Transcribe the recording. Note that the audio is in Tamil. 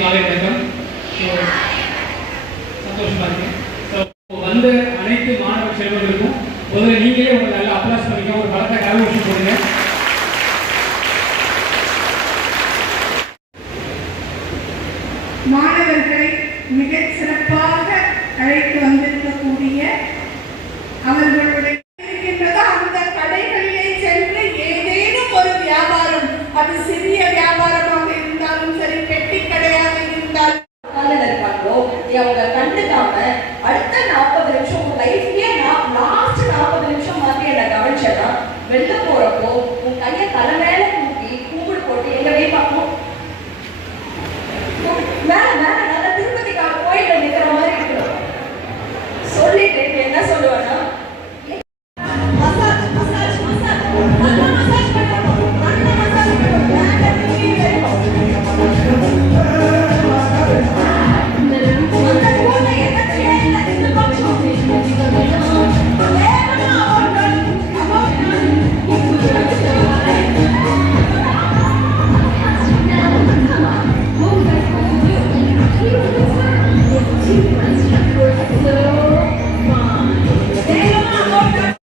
காலை வணக்கம். சந்தோஷமா இருக்கு. வந்த அனைத்து மாணவ செல்வங்களுக்கும் முதல்ல நீங்களே உங்களை நல்லா அப்ளாஸ் பண்ணிக்க, ஒரு பலத்தை கரகோஷம் போடுங்க. மாணவர்களை மிக சிறப்பாக அழைத்து வந்திருக்கக்கூடிய அவர்களுடைய